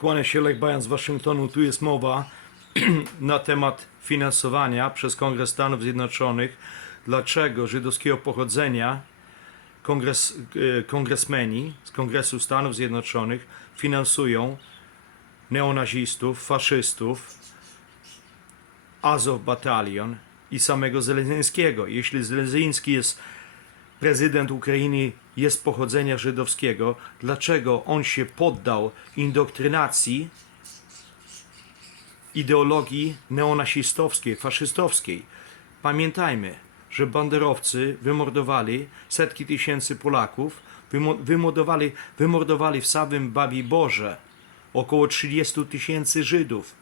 Kłania się Lech Bajan z Waszyngtonu. Tu jest mowa na temat finansowania przez Kongres Stanów Zjednoczonych. Dlaczego żydowskiego pochodzenia kongresmeni z Kongresu Stanów Zjednoczonych finansują neonazistów, faszystów, Azov Batalion i samego Zeleńskiego. Jeśli Zeleński jest prezydent Ukrainy, jest pochodzenia żydowskiego, dlaczego on się poddał indoktrynacji ideologii neonazistowskiej, faszystowskiej? Pamiętajmy, że banderowcy wymordowali setki tysięcy Polaków, wymordowali w samym Babiborze około 30 tysięcy Żydów.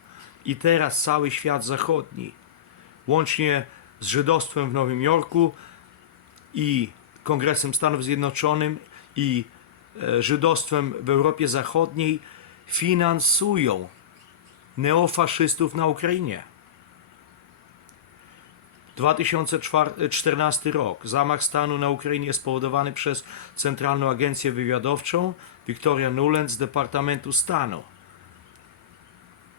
I teraz cały świat zachodni, łącznie z żydostwem w Nowym Jorku i Kongresem Stanów Zjednoczonych i żydostwem w Europie Zachodniej, finansują neofaszystów na Ukrainie. 2014 rok. Zamach stanu na Ukrainie spowodowany przez Centralną Agencję Wywiadowczą Victoria Nuland z Departamentu Stanu.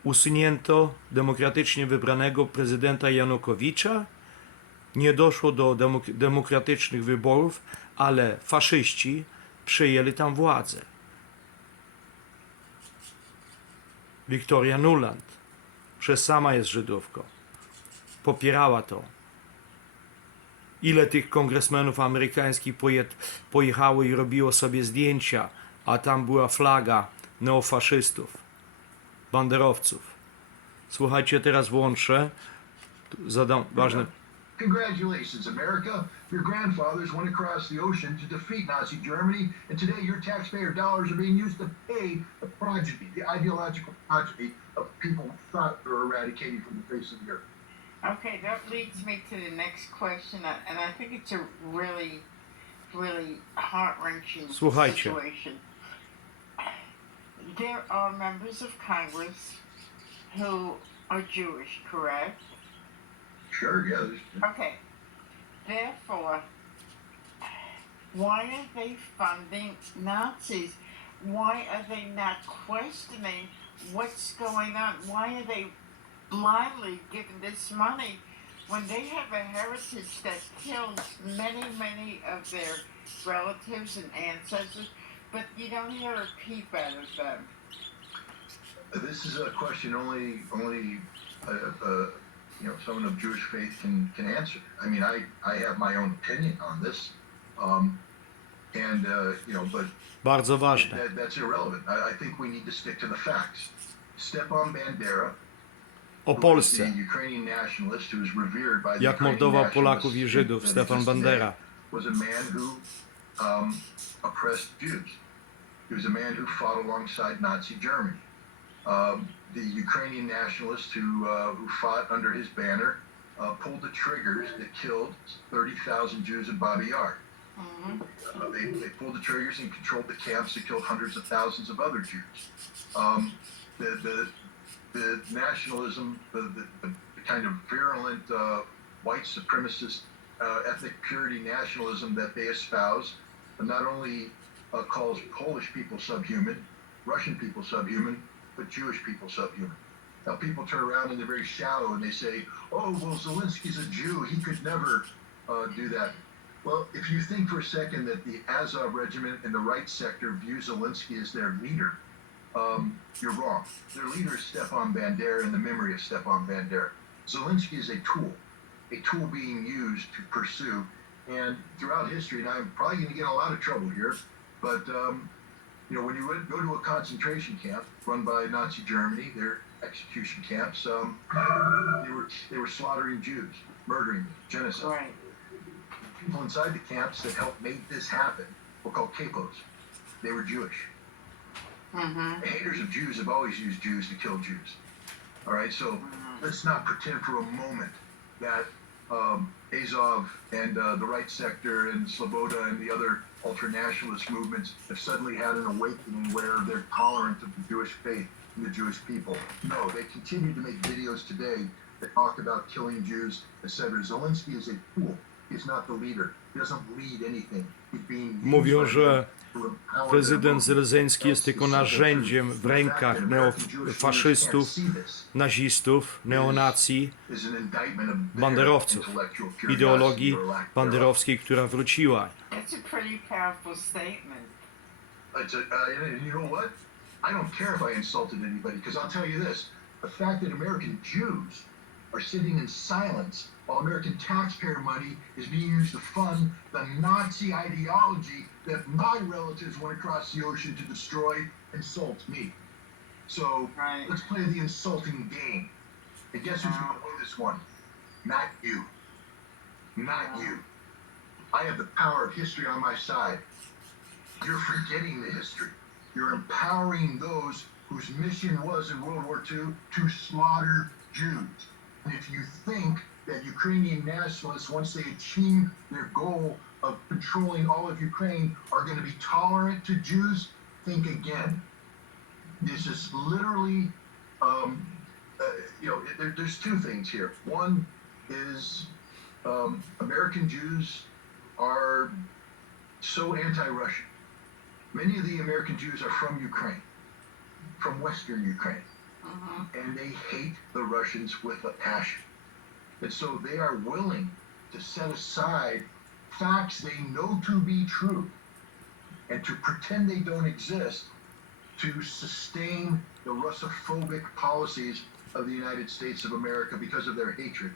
Usunięto demokratycznie wybranego prezydenta Janukowicza. Nie doszło do demokratycznych wyborów, ale faszyści przejęli tam władzę. Victoria Nuland, przez sama jest Żydówką, popierała to. Ile tych kongresmenów amerykańskich pojechało i robiło sobie zdjęcia, a tam była flaga neofaszystów, banderowców. Słuchajcie, teraz włączę. Zadam ważne. Congratulations, America. Your grandfathers went across the ocean to defeat Nazi Germany, and today your taxpayer dollars are being used to pay the progeny, the ideological progeny of people who thought they were eradicated from the face of the earth. Okay, that leads me to the next question, and I think it's a really, really heart-wrenching Słuchajcie. situation. There are members of Congress who are Jewish, correct? Sure, yeah. Okay. Therefore, why are they funding Nazis? Why are they not questioning what's going on? Why are they blindly giving this money when they have a heritage that killed many, many of their relatives and ancestors, but you don't hear a peep out of them? This is a question only someone of Jewish faith can answer. I mean, I have my own opinion on this, but Bardzo ważne. That's irrelevant. I think we need to stick to the facts. Stepan Bandera, O Polsce. the Ukrainian nationalist who is revered by the Jak mordował Ukrainian Polaków i nationalists Żydów that Stepan exist Bandera. today, was a man who oppressed Jews. He was a man who fought alongside Nazi Germany. The Ukrainian nationalists who fought under his banner pulled the triggers that killed 30,000 Jews in Babi Yar. They pulled the triggers and controlled the camps that killed hundreds of thousands of other Jews. The nationalism, the kind of virulent white supremacist ethnic purity nationalism that they espouse not only calls Polish people subhuman, Russian people subhuman, but Jewish people subhuman. Now people turn around and they're very shallow and they say, oh, well, Zelensky's a Jew, he could never do that. Well, if you think for a second that the Azov regiment in the right sector view Zelensky as their leader, you're wrong. Their leader is Stepan Bandera in the memory of Stepan Bandera. Zelensky is a tool being used to pursue. And throughout history, and I'm probably going to get in a lot of trouble here, but when you go to a concentration camp run by Nazi Germany, their execution camps, they were slaughtering Jews, murdering them, genocide. Right. People inside the camps that helped make this happen were called capos. They were Jewish. The haters of Jews have always used Jews to kill Jews. All right, so let's not pretend for a moment that Azov and the right sector and Sloboda and the other ultranationalist movements have suddenly had an awakening where they're tolerant of the Jewish faith and the Jewish people. No, they continue to make videos today that talk about killing Jews, etc. Zelensky is a tool. He's not the leader. Mówią, że prezydent Zelenskyj jest tylko narzędziem w rękach neofaszystów, nazistów, neonazi, banderowców, ideologii banderowskiej, która wróciła. That's a pretty powerful statement. You know what? I don't care if I insulted anybody, because I'll tell you this: the fact that American Jews are sitting in silence while American taxpayer money is being used to fund the Nazi ideology that my relatives went across the ocean to destroy insults me. So Right. let's play the insulting game. And guess who's going to win this one? Not you. Not you. I have the power of history on my side. You're forgetting the history. You're empowering those whose mission was in World War II to slaughter Jews. And if you think that Ukrainian nationalists, once they achieve their goal of controlling all of Ukraine, are going to be tolerant to Jews, think again. This is literally, there's two things here. One is American Jews are so anti-Russian. Many of the American Jews are from Ukraine, from Western Ukraine, and they hate the Russians with a passion. And so they are willing to set aside facts they know to be true and to pretend they don't exist to sustain the Russophobic policies of the United States of America because of their hatred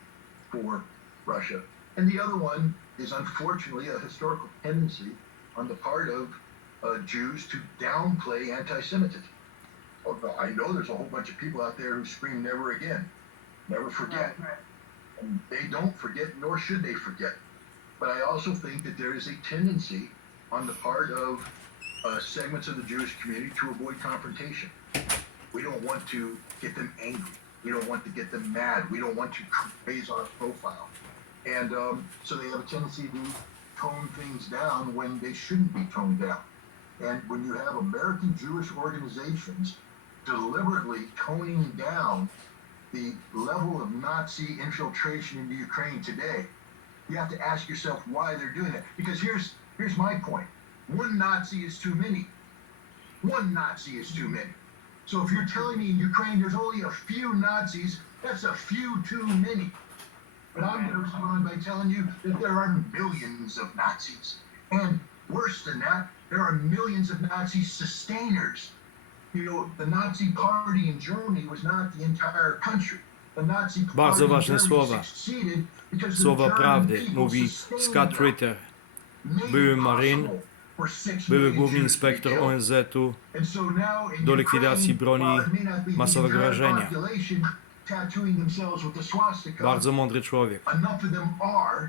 for Russia. And the other one is unfortunately a historical tendency on the part of Jews to downplay anti-Semitism. Oh, I know there's a whole bunch of people out there who scream never again, never forget. And they don't forget, nor should they forget. But I also think that there is a tendency on the part of segments of the Jewish community to avoid confrontation. We don't want to get them angry. We don't want to get them mad. We don't want to raise our profile. And so they have a tendency to tone things down when they shouldn't be toned down. And when you have American Jewish organizations deliberately toning down the level of Nazi infiltration into Ukraine today, you have to ask yourself why they're doing that. Because here's my point. One Nazi is too many. One Nazi is too many. So if you're telling me in Ukraine there's only a few Nazis, that's a few too many. But I'm going to respond by telling you that there are millions of Nazis. And worse than that, there are millions of Nazi sustainers. You know, the Nazi party in Germany was not the entire country. The Nazi party Bardzo in ważne Germany słowa. succeeded because the Słowa German prawdy, people mówi sustained Scott them. Ritter, Made były it maryn, possible for 6 były million główny Jews to be inspektor killed. ONZ-u And so now in do likwidacji Ukraine, broni while it may not be the masowego entire rażenia. population tattooing themselves with the swastika, Bardzo mądry człowiek. enough of them are,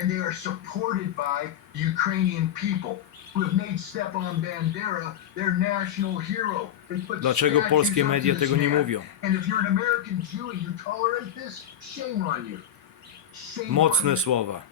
and they are supported by the Ukrainian people, who have made Stepan Bandera their national hero. They put Dlaczego statues polskie up to media this tego nie man. mówią? And if you're an American Jew and you tolerate this, shame on you. Shame on Mocne you. słowa.